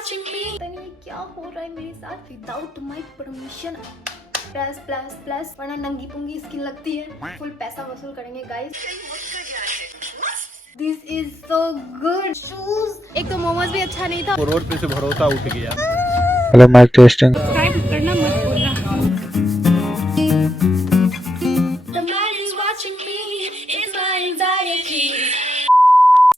watching me. पता नहीं ये क्या हो रहा है मेरे साथ without my permission. Plus plus plus वरना नंगी पुंगी स्किन लगती है। फुल पैसा वसूल करेंगे guys. This is so good shoes. एक तो मोमोज भी अच्छा नहीं था। रोड पे से भरोसा उठ गया। Hello mic testing. सब्सक्राइब करना मत भूलना। The man is watching me, it's my anxiety.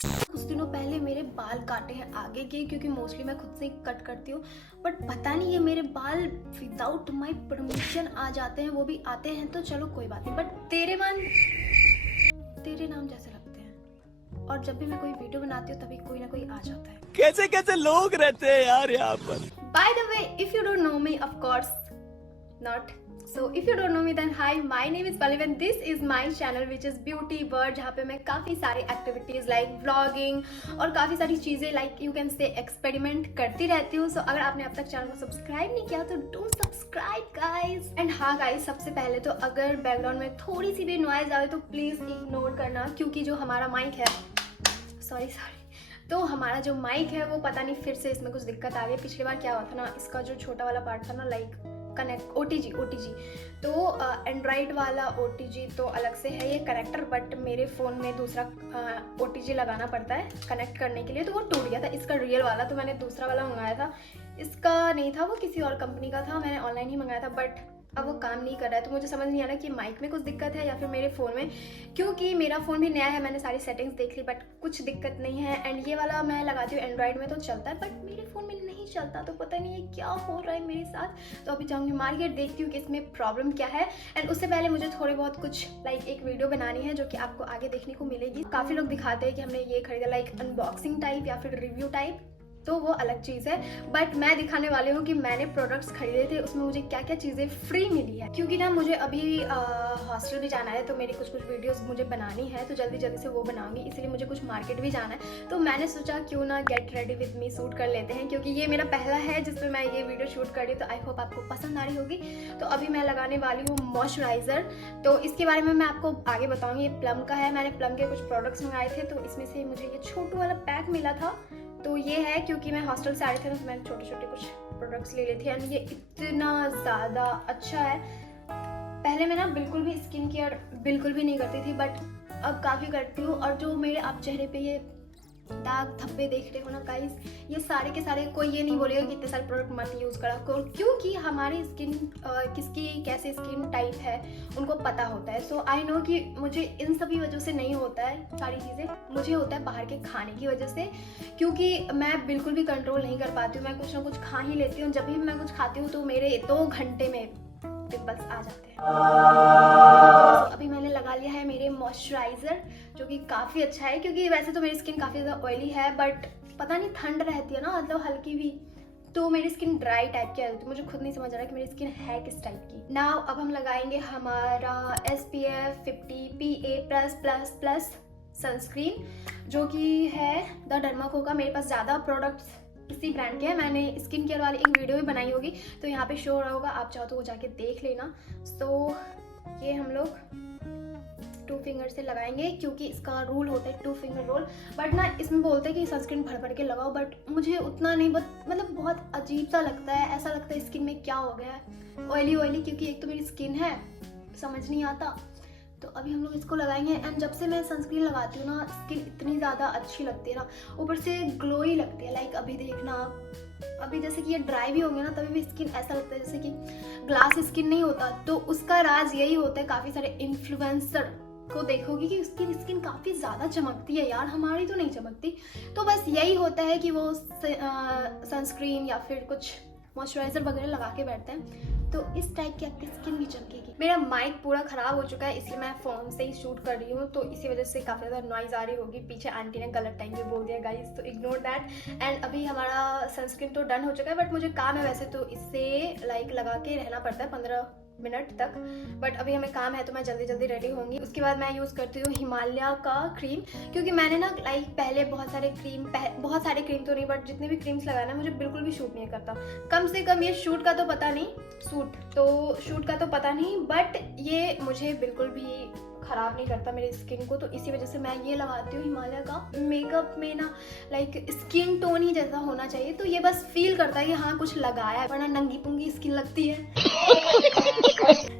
कुछ दिनों पहले मेरे बाल काटे हैं आगे के, क्योंकि मोस्टली मैं खुद से ही कट करती हूँ, बट पता नहीं ये मेरे बाल विदाउट माई परमिशन आ जाते हैं। वो भी आते हैं तो चलो कोई बात नहीं, बट तेरे नाम जैसे लगते हैं। और जब भी मैं कोई वीडियो बनाती हूँ तभी कोई ना कोई आ जाता है। कैसे कैसे लोग रहते हैं यार यहाँ पर। By the way, if you don't know me, of course not. So if you don't know me, then hi, my name is Pallvi and this is my channel which is Beauty World, जहाँ पे मैं काफ़ी सारी activities like vlogging और काफ़ी सारी चीज़ें like you can say experiment करती रहती हूँ। सो अगर आपने अब तक चैनल को सब्सक्राइब नहीं किया तो डू सब्सक्राइब गाइज। एंड हाँ गाइज, सबसे पहले तो अगर बैकग्राउंड में थोड़ी सी भी नॉइज आए तो प्लीज़ इग्नोर करना, क्योंकि जो हमारा माइक है सॉरी तो हमारा जो माइक है वो पता नहीं फिर से इसमें कुछ दिक्कत आ गई। पिछली बार क्या हुआ था ना, इसका जो छोटा वाला पार्ट था ना लाइक कनेक्ट ओटीजी तो एंड्रॉइड वाला ओटीजी तो अलग से है ये कनेक्टर, बट मेरे फ़ोन में दूसरा ओटीजी लगाना पड़ता है कनेक्ट करने के लिए, तो वो टूट गया था। इसका रियल वाला तो मैंने दूसरा वाला मंगाया था, इसका नहीं था, वो किसी और कंपनी का था, मैंने ऑनलाइन ही मंगाया था, बट अब वो काम नहीं कर रहा है। तो मुझे समझ नहीं आ रहा कि माइक में कुछ दिक्कत है या फिर मेरे फ़ोन में, क्योंकि मेरा फ़ोन भी नया है, मैंने सारी सेटिंग्स देख ली बट कुछ दिक्कत नहीं है। एंड ये वाला मैं लगाती हूँ एंड्रॉइड में तो चलता है, बट मेरे फ़ोन में नहीं चलता, तो पता नहीं ये क्या हो रहा है मेरे साथ। तो अभी जाऊँगी मार्केट, देखती हूँ कि इसमें प्रॉब्लम क्या है। एंड उससे पहले मुझे थोड़े बहुत कुछ लाइक एक वीडियो बनानी है जो कि आपको आगे देखने को मिलेगी। काफ़ी लोग दिखाते हैं कि हमने ये खरीदा लाइक अनबॉक्सिंग टाइप या फिर रिव्यू टाइप, तो वो अलग चीज़ है, बट मैं दिखाने वाली हूँ कि मैंने प्रोडक्ट्स खरीदे थे, उसमें मुझे क्या क्या चीज़ें फ्री मिली है। क्योंकि ना मुझे अभी हॉस्टल भी जाना है, तो मेरी कुछ वीडियोस मुझे बनानी है, तो जल्दी जल्दी से वो बनाऊंगी, इसलिए मुझे कुछ मार्केट भी जाना है। तो मैंने सोचा क्यों ना get ready with me shoot कर लेते हैं, क्योंकि ये मेरा पहला है जिसमें मैं ये वीडियो शूट कर रही हूँ, तो आई होप आपको पसंद आ रही होगी। तो अभी मैं लगाने वाली हूँ मॉइस्चराइज़र, तो इसके बारे में मैं आपको आगे बताऊँगी। ये प्लम का है, मैंने प्लम के कुछ प्रोडक्ट्स मंगाए थे, तो इसमें से मुझे ये छोटू वाला पैक मिला था, तो ये है क्योंकि मैं हॉस्टल से आ रहे थे तो मैंने छोटे छोटे कुछ प्रोडक्ट्स ले लिए थे। एंड ये इतना ज़्यादा अच्छा है। पहले मैं ना बिल्कुल भी स्किन केयर बिल्कुल भी नहीं करती थी, बट अब काफ़ी करती हूँ। और जो मेरे आप चेहरे पे ये दाग धब्बे देख रहे हो ना गाइस, ये सारे के सारे, कोई ये नहीं बोलेगा कि इतने सारे प्रोडक्ट मत यूज़ करा करो, क्योंकि हमारी स्किन किसकी कैसे स्किन टाइप है उनको पता होता है। सो आई नो कि मुझे इन सभी वजह से नहीं होता है सारी चीज़ें, मुझे होता है बाहर के खाने की वजह से, क्योंकि मैं बिल्कुल भी कंट्रोल नहीं कर पाती हूँ। मैं कुछ ना कुछ खा ही लेती हूँ, जब भी मैं कुछ खाती हूँ तो मेरे 2 घंटे में पिंपल्स आ जाते हैं। तो अभी मैंने लगा लिया है मेरे मॉइस्चराइज़र, जो कि काफ़ी अच्छा है, क्योंकि वैसे तो मेरी स्किन काफ़ी ज़्यादा ऑयली है, बट पता नहीं ठंड रहती है ना, मतलब हल्की भी, तो मेरी स्किन ड्राई टाइप की होती है। मुझे खुद नहीं समझ आ रहा कि मेरी स्किन है किस टाइप की। नाउ अब हम लगाएंगे हमारा SPF 50 PA+++ सनस्क्रीन, जो कि है द डर्माको का। मेरे पास ज़्यादा प्रोडक्ट्स इसी ब्रांड के हैं, मैंने स्किन केयर वाली एक वीडियो भी बनाई होगी, तो यहाँ पे शो रहा होगा, आप चाहो तो वो जाके देख लेना। सो ये हम लोग 2 फिंगर से लगाएंगे, क्योंकि इसका रूल होता है 2 फिंगर रूल, बट ना इसमें बोलते हैं कि सनस्क्रीन भर भर के लगाओ, बट मुझे उतना नहीं, मतलब बहुत अजीब सा लगता है, ऐसा लगता है स्किन में क्या हो गया है, ऑयली, क्योंकि एक तो मेरी स्किन है, समझ नहीं आता। तो अभी हम लोग इसको लगाएंगे। एंड जब से मैं सनस्क्रीन लगाती हूँ ना, स्किन इतनी ज़्यादा अच्छी लगती है ना, ऊपर से ग्लोई लगती है। लाइक अभी देखना, अभी जैसे कि ये ड्राई भी होंगे ना, तभी भी स्किन ऐसा लगता है जैसे कि ग्लास स्किन नहीं होता। तो उसका राज यही होता है, काफ़ी सारे इन्फ्लुएंसर को देखोगे कि उसकी स्किन काफ़ी ज़्यादा चमकती है यार, हमारी तो नहीं चमकती। तो बस यही होता है कि वो सनस्क्रीन या फिर कुछ मॉइस्चराइज़र वगैरह लगा के बैठते हैं, तो इस टाइप की आपकी स्किन भी चमकेगी। मेरा माइक पूरा ख़राब हो चुका है, इसलिए मैं फ़ोन से ही शूट कर रही हूँ, तो इसी वजह से काफ़ी ज़्यादा नॉइज़ आ रही होगी। पीछे आंटी ने गलत टाइम पे बोल दिया गाइस, तो इग्नोर दैट। एंड अभी हमारा सनस्क्रीन तो डन हो चुका है, बट मुझे काम है वैसे तो इससे लाइक लगा के रहना पड़ता है 15 मिनट तक, बट अभी हमें काम है तो मैं जल्दी जल्दी रेडी होंगी। उसके बाद मैं यूज़ करती हूँ हिमालय का क्रीम, क्योंकि मैंने ना लाइक पहले बहुत सारे क्रीम तो नहीं, बट जितने भी क्रीम्स लगाना मुझे बिल्कुल भी शूट नहीं करता। कम से कम ये शूट का तो पता नहीं, बट ये मुझे बिल्कुल भी ख़राब नहीं करता मेरी स्किन को, तो इसी वजह से मैं ये लगाती हूँ हिमालय का। मेकअप में ना लाइक स्किन टोन ही जैसा होना चाहिए, तो ये बस फील करता है कि हाँ कुछ लगाया है, वरना नंगी पुंगी स्किन लगती है।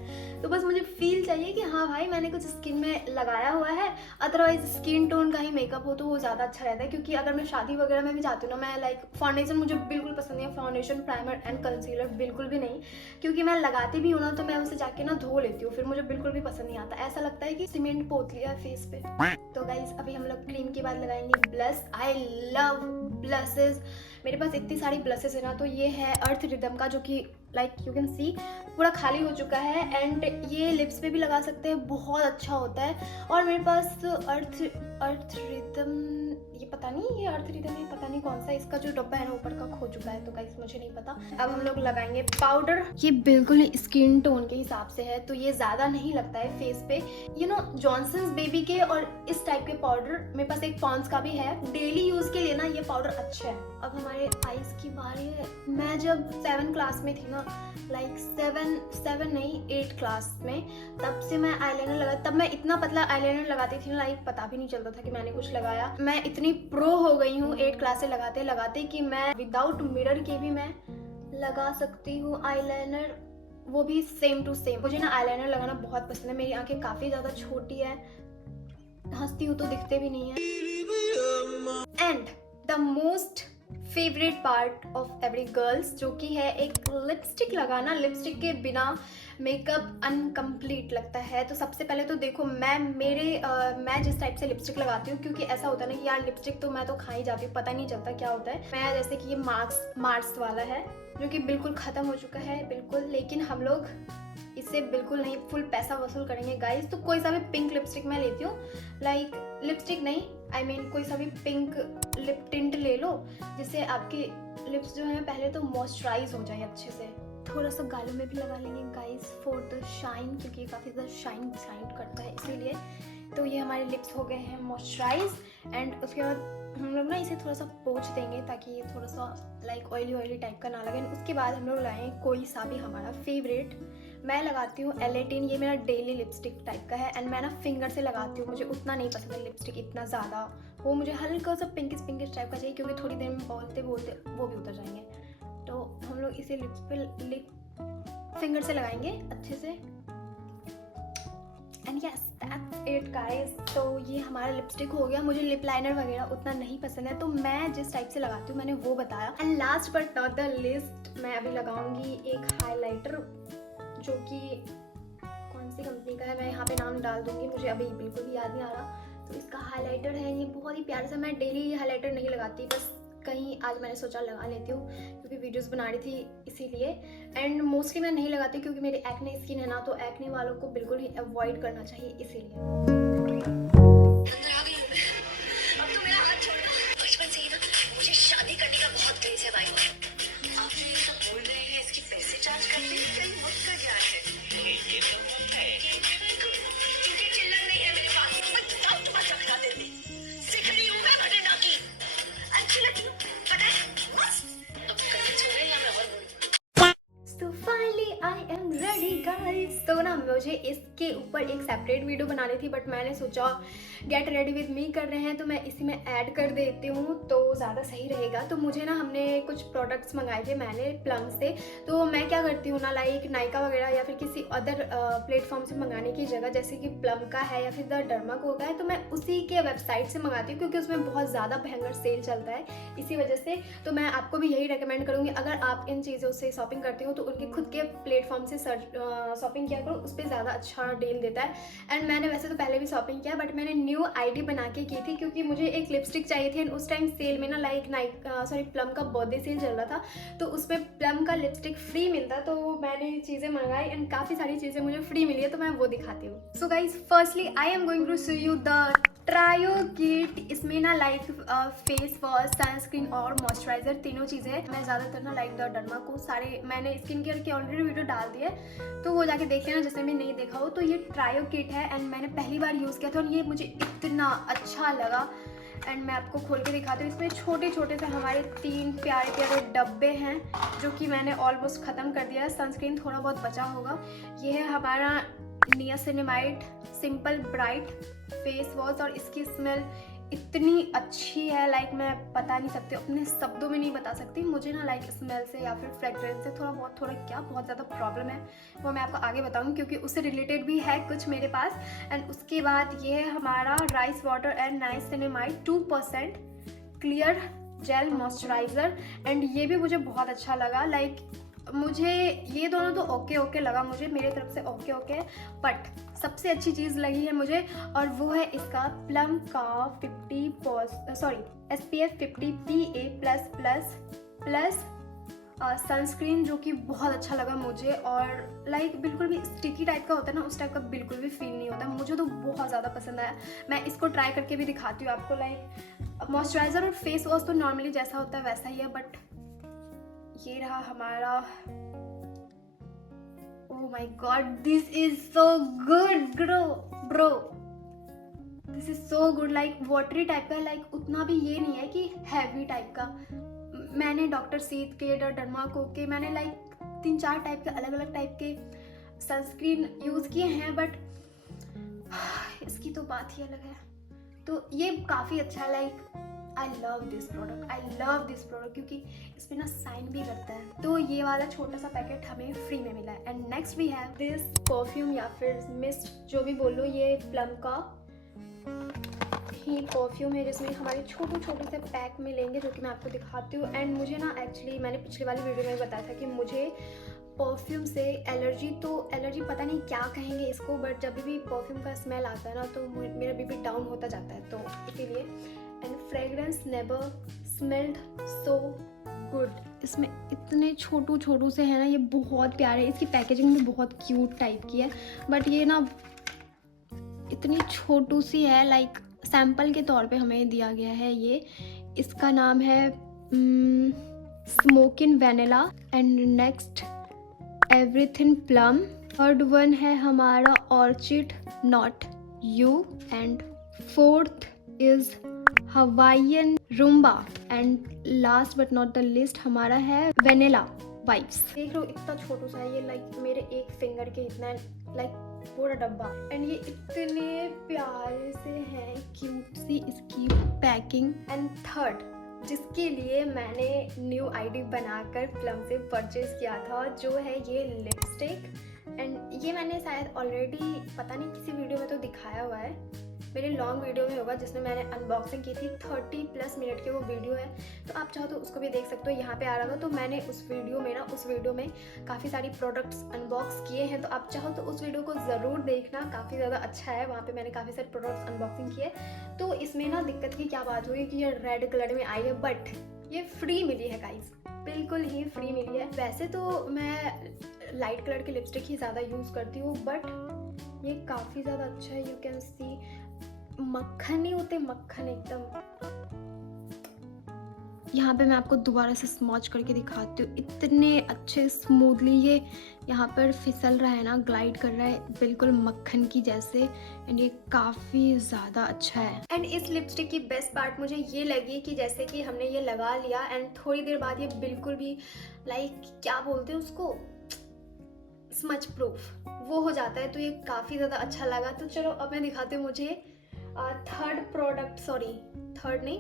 तो बस मुझे फील चाहिए कि हाँ भाई मैंने कुछ स्किन में लगाया हुआ है। अदरवाइज स्किन टोन का ही मेकअप हो तो वो ज़्यादा अच्छा रहता है, क्योंकि अगर मैं शादी वगैरह में भी जाती हूँ ना, मैं लाइक फाउंडेशन मुझे बिल्कुल पसंद नहीं है, फाउंडेशन प्राइमर एंड कंसीलर बिल्कुल भी नहीं, क्योंकि मैं लगाती भी हूँ ना तो मैं उसे जाके ना धो लेती हूँ, फिर मुझे बिल्कुल भी पसंद नहीं आता, ऐसा लगता है कि सीमेंट पोत लिया फेस पे। तो गाइज अभी हम लोग क्रीम के बाद लगाएंगे ब्लश। आई लव ब्लशेस, मेरे पास इतनी सारी ब्लशेस है ना, तो ये है अर्थ रिदम का, जो कि लाइक यू कैन सी पूरा खाली हो चुका है, एंड ये लिप्स पे भी लगा सकते हैं, बहुत अच्छा होता है। और मेरे पास अर्थ रिदम, ये पता नहीं ये अर्थ रिदम है, पता नहीं कौन सा, इसका जो डब्बा है ना ऊपर का खो चुका है, तो गाइस मुझे नहीं पता। अब हम लोग लगाएंगे पाउडर। ये बिल्कुल ही स्किन टोन के हिसाब से है, तो ये ज़्यादा नहीं लगता है फेस पे। यू नो जॉनसन्स बेबी के और इस टाइप के पाउडर मेरे पास एक पॉन्ड्स का भी है, डेली यूज़ के लिए ना ये पाउडर अच्छा है। अब हमारे आईज की बारी है। मैं जब 7 क्लास में थी ना, लाइक 7 नहीं 8 क्लास में, तब से मैं आईलाइनर लगा, तब मैं इतना पतला आईलाइनर लगाती थी ना, लाइक पता भी नहीं चलता था कि मैंने कुछ लगाया। मैं इतनी प्रो हो गई हूँ 8 क्लास से लगाते लगाते कि मैं विदाउट मिरर के भी मैं लगा सकती हूँ आईलाइनर, वो भी सेम टू सेम। मुझे ना आईलाइनर लगाना बहुत पसंद है, मेरी आंखें काफ़ी ज़्यादा छोटी है, हंसती हूँ तो दिखते भी नहीं है। And the most favourite part of every girls, जो कि है एक लिपस्टिक लगाना। लिपस्टिक के बिना मेकअप अनकम्प्लीट लगता है। तो सबसे पहले तो देखो मैं जिस टाइप से लिपस्टिक लगाती हूँ, क्योंकि ऐसा होता है ना कि यार लिपस्टिक तो मैं तो खा ही जाती हूँ, पता नहीं चलता क्या होता है। मैं जैसे कि ये मार्स वाला है, जो कि बिल्कुल ख़त्म हो चुका है बिल्कुल, लेकिन हम लोग इससे बिल्कुल नहीं, फुल पैसा वसूल करेंगे गाइस। तो कोई सा भी पिंक लिपस्टिक मैं लेती हूँ, लाइक लिपस्टिक नहीं, आई मीन कोई सा भी पिंक लिप टिंट ले लो, जिससे आपके लिप्स जो हैं पहले तो मॉइस्चराइज हो जाए अच्छे से। थोड़ा सा गालों में भी लगा लेंगे गाइस फॉर द शाइन, क्योंकि ये काफ़ी ज़्यादा शाइन करता है इसीलिए। तो ये हमारे लिप्स हो गए हैं मॉइस्चराइज, एंड उसके बाद हम लोग ना इसे थोड़ा सा पोंछ देंगे ताकि ये थोड़ा सा लाइक ऑयली टाइप का ना लगे। उसके बाद हम लोग लगाएंगे कोई सा भी हमारा फेवरेट। मैं लगाती हूँ L18, ये मेरा डेली लिपस्टिक टाइप का है, एंड मैं ना फिंगर से लगाती हूँ, मुझे उतना नहीं पसंद है लिपस्टिक इतना ज़्यादा, वो मुझे हल्का सा पिंकिश टाइप का चाहिए, क्योंकि थोड़ी देर में बोलते बोलते वो भी उतर जाएंगे। तो हम लोग इसे लिप्स पे फिंगर से लगाएंगे अच्छे से, and yes that's it guys. तो ये हमारा लिपस्टिक हो गया। मुझे लिप लाइनर वगैरह उतना नहीं पसंद है, तो मैं जिस टाइप से लगाती हूँ मैंने वो बताया। And last but not the list, मैं अभी लगाऊंगी एक हाइलाइटर, जो कि कौन सी कंपनी का है मैं यहाँ पे नाम डाल दूंगी, मुझे अभी बिल्कुल भी याद नहीं आ रहा। तो इसका हाइलाइटर है ये, बहुत ही प्यारा सा। मैं डेली हाइलाइटर नहीं लगाती, बस कहीं आज मैंने सोचा लगा लेती हूँ, क्योंकि वीडियोस बना रही थी इसीलिए। एंड मोस्टली मैं नहीं लगाती क्योंकि मेरी एक्ने स्किन है ना, तो एक्ने वालों को बिल्कुल ही अवॉइड करना चाहिए इसीलिए। तो ना मुझे इसके ऊपर एक सेपरेट वीडियो बनानी थी, बट मैंने सोचा गेट रेडी विद मी कर रहे हैं तो मैं इसी में ऐड कर देती हूँ, तो ज़्यादा सही रहेगा। तो मुझे ना हमने कुछ प्रोडक्ट्स मंगाए थे मैंने प्लम से, तो मैं क्या करती हूँ ना, लाइक नायका वगैरह या फिर किसी अदर प्लेटफॉर्म से मंगाने की जगह, जैसे कि प्लम का है या फिर द डर्माको का है, तो मैं उसी के वेबसाइट से मंगाती हूँ, क्योंकि उसमें बहुत ज़्यादा भयंकर सेल चलता है इसी वजह से। तो मैं आपको भी यही रिकमेंड करूँगी, अगर आप इन चीज़ों से शॉपिंग करते हो तो उनके खुद के प्लेटफॉर्म से शॉपिंग किया करो, उस पर ज़्यादा अच्छा डील देता है। एंड मैंने वैसे तो पहले भी शॉपिंग किया, बट मैंने न्यू आईडी बना के की थी, क्योंकि मुझे एक लिपस्टिक चाहिए थी, एंड उस टाइम सेल में ना लाइक प्लम का बर्थडे सेल चल रहा था, तो उसमें प्लम का लिपस्टिक फ्री मिलता, तो मैंने चीज़ें मंगाई एंड काफ़ी सारी चीज़ें मुझे फ्री मिली है, तो मैं वो दिखाती हूँ। So guys firstly I am going to show you the trio kit. इसमें ना लाइक फेस वॉश, सनस्क्रीन और मॉइस्चराइजर तीनों चीज़ें हैं। मैं ज़्यादातर ना लाइक द डर्माको सारे मैंने स्किन केयर की ऑलरेडी वीडियो डाल दी है, तो वो जाके देख लेना जिसने भी नहीं देखा हो। तो ये ट्रायो किट है एंड मैंने पहली बार यूज़ किया था और ये मुझे इतना अच्छा लगा, एंड मैं आपको खोल के दिखाती हूँ। इसमें छोटे छोटे से हमारे 3 प्यारे प्यारे डब्बे हैं, जो कि मैंने ऑलमोस्ट ख़त्म कर दिया है। सनस्क्रीन थोड़ा बहुत बचा होगा। ये है हमारा niacinamide simple bright face wash और इसकी स्मेल इतनी अच्छी है, लाइक मैं बता नहीं सकती, अपने शब्दों में नहीं बता सकती। मुझे ना लाइक स्मेल से या फिर फ्रेग्रेंस से बहुत ज़्यादा प्रॉब्लम है, वो मैं आपको आगे बताऊंगी क्योंकि उससे रिलेटेड भी है कुछ मेरे पास। एंड उसके बाद ये है हमारा rice water and niacinamide 2% clear jail moisturiser. And ये भी मुझे बहुत अच्छा लगा, लाइक मुझे ये दोनों तो ओके लगा, मुझे मेरे तरफ से ओके, बट सबसे अच्छी चीज़ लगी है मुझे और वो है इसका प्लम का SPF 50 PA++ सनस्क्रीन, जो कि बहुत अच्छा लगा मुझे। और लाइक बिल्कुल भी स्टिकी टाइप का होता है ना, उस टाइप का बिल्कुल भी फील नहीं होता, मुझे तो बहुत ज़्यादा पसंद आया। मैं इसको ट्राई करके भी दिखाती हूँ आपको। लाइक मॉइस्चराइज़र और फेस वॉश तो नॉर्मली जैसा होता है वैसा ही है, बट ये रहा हमारा, oh my God, this is so good bro, this is so good. Like watery type का, लाइक उतना भी ये नहीं है कि हैवी टाइप का। मैंने डॉक्टर सीड के, डर्माको के, मैंने लाइक 3-4 टाइप के अलग टाइप के सनस्क्रीन यूज़ किए हैं, बट इसकी तो बात ही अलग है। तो ये काफ़ी अच्छा है, like I love this product क्योंकि इस पर ना साइन भी करता है। तो ये वाला छोटा सा पैकेट हमें फ्री में मिला है। And next we have this perfume या फिर मिस्ट, जो भी बोलो, ये प्लम का ही परफ्यूम है जिसमें हमारे छोटे से पैक मिलेंगे, जो कि मैं आपको दिखाती हूँ। एंड मुझे ना एक्चुअली मैंने पिछले वाली वीडियो में बताया था कि मुझे परफ्यूम से एलर्जी पता नहीं क्या कहेंगे इसको, बट जब भी परफ्यूम का स्मेल आता है ना तो मेरा बीपी डाउन होता जाता है, तो इसीलिए। And fragrance never smelled so good. इसमें इतने छोटू से है ना, ये बहुत प्यारे, इसकी पैकेजिंग भी बहुत क्यूट टाइप की है, बट ये ना इतनी छोटू सी है, लाइक सैम्पल के तौर पे हमें दिया गया है ये। इसका नाम है smokin vanilla. And next everything plum. Third one है हमारा orchid not you. And fourth is Hawaiian rumba. And last but not the list हमारा है वेनिला वाइब्स। देख लो इतना छोटू सा है ये, लाइक मेरे एक फिंगर के इतना, लाइक पूरा डब्बा। एंड ये इतने प्यारे से हैं, क्यूट सी इसकी पैकिंग। एंड थर्ड, जिसके लिए मैंने न्यू आईडी बनाकर प्लम से परचेज किया था, जो है ये लिपस्टिक। एंड ये मैंने शायद ऑलरेडी पता नहीं किसी वीडियो में तो दिखाया हुआ है, मेरे लॉन्ग वीडियो में होगा जिसमें मैंने अनबॉक्सिंग की थी। 30+ मिनट की वो वीडियो है, तो आप चाहो तो उसको भी देख सकते हो, यहाँ पे आ रहा था। तो मैंने उस वीडियो में काफ़ी सारी प्रोडक्ट्स अनबॉक्स किए हैं, तो आप चाहो तो उस वीडियो को ज़रूर देखना, काफ़ी ज़्यादा अच्छा है। वहाँ पे मैंने काफ़ी सारे प्रोडक्ट्स अनबॉक्सिंग किए। तो इसमें ना दिक्कत की क्या बात हुई कि ये रेड कलर में आई है, बट ये फ्री मिली है गाइस, बिल्कुल ही फ्री मिली है। वैसे तो मैं लाइट कलर की लिपस्टिक ही ज़्यादा यूज़ करती हूँ, बट ये काफ़ी ज़्यादा अच्छा है। यू कैन सी मक्खन नहीं होते, मक्खन एकदम। यहाँ पे मैं आपको दोबारा से स्मॉच करके दिखाती हूँ, इतने अच्छे स्मूथली ये यहाँ पर फिसल रहा है ना, ग्लाइड कर रहा है बिल्कुल मक्खन की जैसे। एंड ये काफ़ी ज़्यादा अच्छा है। एंड इस लिपस्टिक की बेस्ट पार्ट मुझे ये लगी कि जैसे कि हमने ये लगा लिया एंड थोड़ी देर बाद ये बिल्कुल भी लाइक क्या बोलते हैं उसको, स्मच प्रूफ वो हो जाता है। तो ये काफ़ी ज़्यादा अच्छा लगा। तो चलो अब मैं दिखाती हूँ मुझे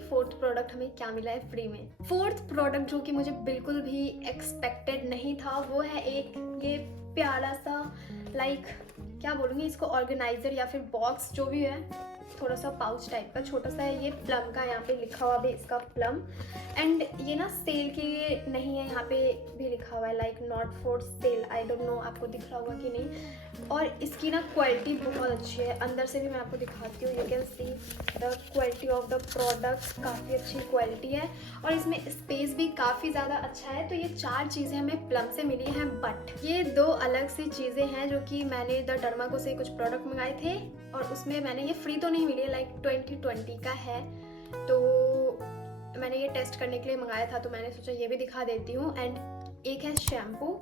फोर्थ प्रोडक्ट हमें क्या मिला है फ्री में। फोर्थ प्रोडक्ट जो कि मुझे बिल्कुल भी एक्सपेक्टेड नहीं था, वो है एक ये प्यारा सा, लाइक क्या बोलूँगी इसको, ऑर्गेनाइजर या फिर बॉक्स, जो भी है, थोड़ा सा पाउच टाइप का छोटा सा है। ये प्लम का, यहाँ पे लिखा हुआ भी इसका प्लम। एंड ये ना सेल के लिए नहीं है, यहाँ पे भी लिखा हुआ है like not for sale, I don't know आपको दिख रहा होगा कि नहीं। और इसकी ना क्वालिटी बहुत अच्छी है, अंदर से भी मैं आपको दिखाती हूँ। You can see the quality of the product, काफ़ी अच्छी क्वालिटी है और इसमें स्पेस भी काफ़ी ज़्यादा अच्छा है। तो ये 4 चीज़ें हमें प्लम से मिली हैं, बट ये 2 अलग सी चीज़ें हैं जो कि मैंने द डर्माको से कुछ प्रोडक्ट मंगाए थे और उसमें मैंने ये फ्री तो नहीं मिली, लाइक 2020 का है, तो मैंने ये टेस्ट करने के लिए मंगाया था, तो मैंने सोचा ये भी दिखा देती हूँ। एंड एक है शैम्पू,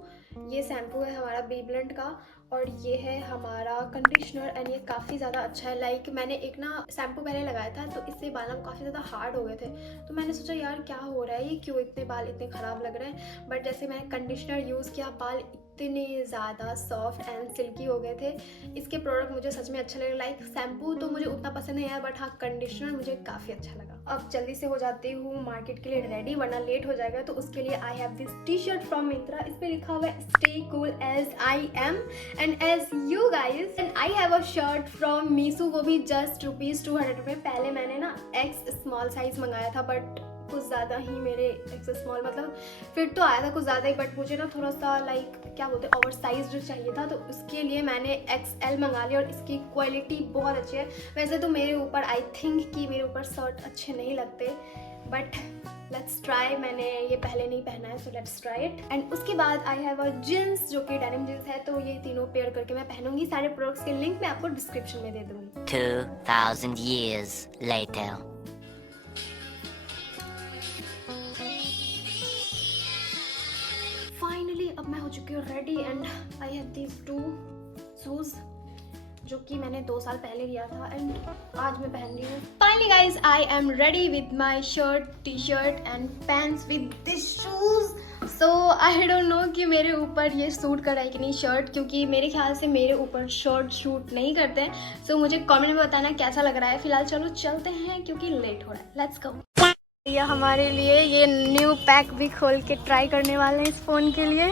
ये शैम्पू है हमारा बीब्लेंट का, और ये है हमारा कंडीशनर। एंड ये काफ़ी ज़्यादा अच्छा है। लाइक मैंने एक ना शैम्पू पहले लगाया था, तो इससे बाल काफ़ी ज़्यादा हार्ड हो गए थे, तो मैंने सोचा यार क्या हो रहा है, ये क्यों इतने बाल इतने ख़राब लग रहे हैं। बट जैसे मैंने कंडीशनर यूज़ किया, बाल इतने ज़्यादा सॉफ्ट एंड सिल्की हो गए थे। इसके प्रोडक्ट मुझे सच में अच्छे लगे। लाइक शैम्पू तो मुझे उतना पसंद नहीं आया, बट हाँ कंडीशनर मुझे काफ़ी अच्छा लगा। अब जल्दी से हो जाती हूँ मार्केट के लिए रेडी, वरना लेट हो जाएगा। तो उसके लिए I have this T shirt from Myntra. इस पर लिखा हुआ है stay cool as I am and as you guys. And I have a shirt from Meesho, वो भी जस्ट ₹200। पहले मैंने ना एक्स स्मॉल साइज मंगाया था, बट कुछ ज़्यादा ही मेरे एक्स स्मॉल मतलब फिट तो आया था कुछ ज़्यादा ही, बट मुझे ना थोड़ा सा लाइक क्या बोलते हैं ओवर साइज चाहिए था। तो उसके लिए मैंने XL मंगा लिया और इसकी क्वालिटी बहुत अच्छी है। वैसे तो मेरे ऊपर आई थिंक कि मेरे ऊपर शर्ट अच्छे नहीं लगते, बट लेट्स ट्राई। मैंने ये पहले नहीं पहना है, so let's try it. And उसके बाद आई हैव अ जीन्स, जो कि डेनिम जीन्स है। तो ये तीनों पेयर करके मैं पहनूंगी। सारे प्रोडक्ट्स के लिंक मैं आपको डिस्क्रिप्शन में दे दूंगी। 2000 years later. फाइनली अब मैं हो चुकी हूँ ready and I have these 2 shoes, जो कि मैंने 2 साल पहले लिया था एंड आज मैं पहन रही हूँ। Finally guys I am ready with my shirt, T shirt and pants with this shoes. So I don't know कि मेरे ऊपर ये सूट कर रहा है कि नहीं शर्ट, क्योंकि मेरे ख्याल से मेरे ऊपर शर्ट शूट नहीं करते हैं। सो मुझे कमेंट में बताना कैसा लग रहा है। फिलहाल चलो चलते हैं क्योंकि लेट हो रहा है। Let's go. ये हमारे लिए ये न्यू पैक भी खोल के ट्राई करने वाले हैं इस फ़ोन के लिए।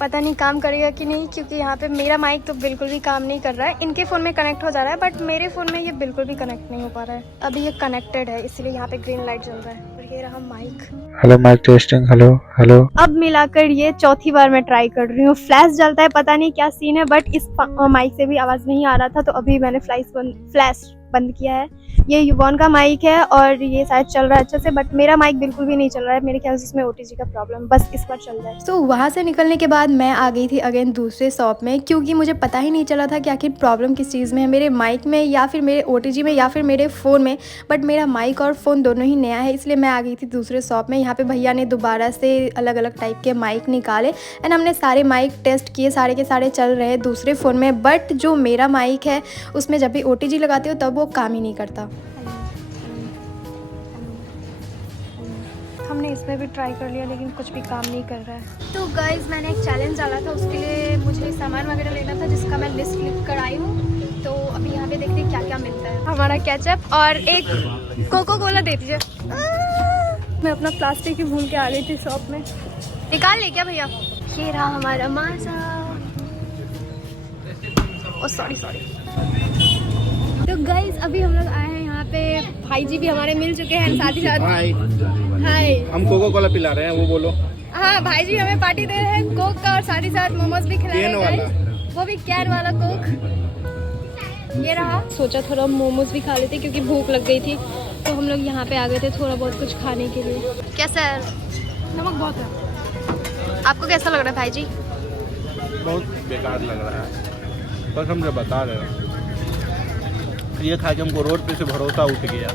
पता नहीं काम करेगा कि नहीं, क्योंकि यहाँ पे मेरा माइक तो बिल्कुल भी काम नहीं कर रहा है। इनके फ़ोन में कनेक्ट हो जा रहा है, बट मेरे फ़ोन में ये बिल्कुल भी कनेक्ट नहीं हो पा रहा है। अभी ये कनेक्टेड है, इसलिए यहाँ पे ग्रीन लाइट जल रहा है। और ये रहा mic. Hello mic testing, hello hello. अब मिलाकर ये चौथी बार मैं ट्राई कर रही हूँ। फ्लैश जलता है, पता नहीं क्या सीन है, बट इस माइक से भी आवाज़ नहीं आ रहा था। तो अभी मैंने फ्लैश बंद किया है। ये युवॉन का माइक है और ये शायद चल रहा है अच्छे से, बट मेरा माइक बिल्कुल भी नहीं चल रहा है। मेरे ख्याल से इसमें OTG का प्रॉब्लम बस इस पर चल रहा है। तो वहाँ से निकलने के बाद मैं आ गई थी अगेन दूसरे शॉप में, क्योंकि मुझे पता ही नहीं चला था कि आखिर प्रॉब्लम किस चीज़ में है, मेरे माइक में या फिर मेरे OTG में या फिर मेरे फ़ोन में। बट मेरा माइक और फ़ोन दोनों ही नया है, इसलिए मैं आ गई थी दूसरे शॉप में। यहाँ पे भैया ने दोबारा से अलग अलग टाइप के माइक निकाले एंड हमने सारे माइक टेस्ट किए। सारे के सारे चल रहे हैं दूसरे फ़ोन में, बट जो मेरा माइक है उसमें जब भी OTG लगाती हूँ तब वो काम ही नहीं करता। हमने इसमें भी ट्राई कर लिया लेकिन कुछ भी काम नहीं कर रहा है। तो गाइज मैंने एक चैलेंज डाला था, उसके लिए मुझे सामान वगैरह लेना था जिसका मैं लिस्ट लिख कर आई हूँ। तो अभी यहाँ पे देखते हैं क्या क्या मिलता है। हमारा केचप और एक कोको कोला दे दीजिए। मैं अपना प्लास्टिक ही भूल के आ गई थी शॉप में। निकाल ले क्या भैया? ये रहा हमारा माजा। ओ सॉरी। तो गाइज अभी हम लोग आए हैं यहाँ पे, भाई जी भी हमारे मिल चुके हैं, साथ ही साथ हाय हम कोको कोला पिला रहे हैं, वो बोलो। हाँ भाई जी हमें पार्टी दे रहे हैं कोक का, और साथ ही साथ मोमोज भी खिला रहे हैं, वो भी कैन वाला कोक। ये रहा। सोचा थोड़ा मोमोज भी खा लेते क्योंकि भूख लग गई थी, तो हम लोग यहाँ पे आ गए थे थोड़ा बहुत कुछ खाने के लिए। कैसा है? नमक बहुत है। आपको कैसा लग रहा है भाई जी? बहुत बेकार लग रहा है, बस हम जो बता रहे हैं। ये खा के हमको रोड पे से भरोसा उठ गया।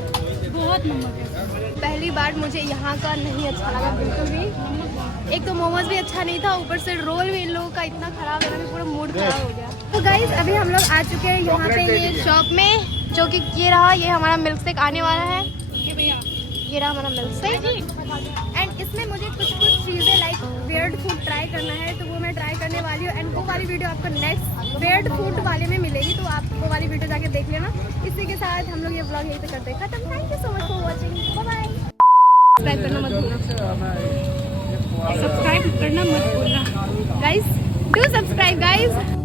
बहुत नमक है। पहली बार मुझे यहाँ का नहीं अच्छा लगा बिल्कुल भी। एक तो मोमोज भी अच्छा नहीं था, ऊपर से रोल भी इन लोगों का इतना खराब है ना, पूरा मूड खराब हो गया। तो गाइज अभी हम लोग आ चुके हैं यहाँ पे ये शॉप में, जो कि ये रहा। ये हमारा मिल्क शेक आने वाला है। ये रहा हमारा मिल्क शेक एंड इसमें मुझे कुछ चीज़ें लाइक वियर्ड फूड ट्राई करना है, तो वो मैं ट्राई करने वाली हूँ। एंड वो वाली वीडियो आपको नेक्स्ट वियर्ड फूड वाले में मिलेगी, तो आप वो वाली वीडियो जाके देख लेना। इसी के साथ हम लोग ये ब्लॉग यहीं पे करते हैं खत्म। Thank you so much for watching, bye bye. Subscribe करना मत भूलना, गाइस डू सब्सक्राइब गाइस।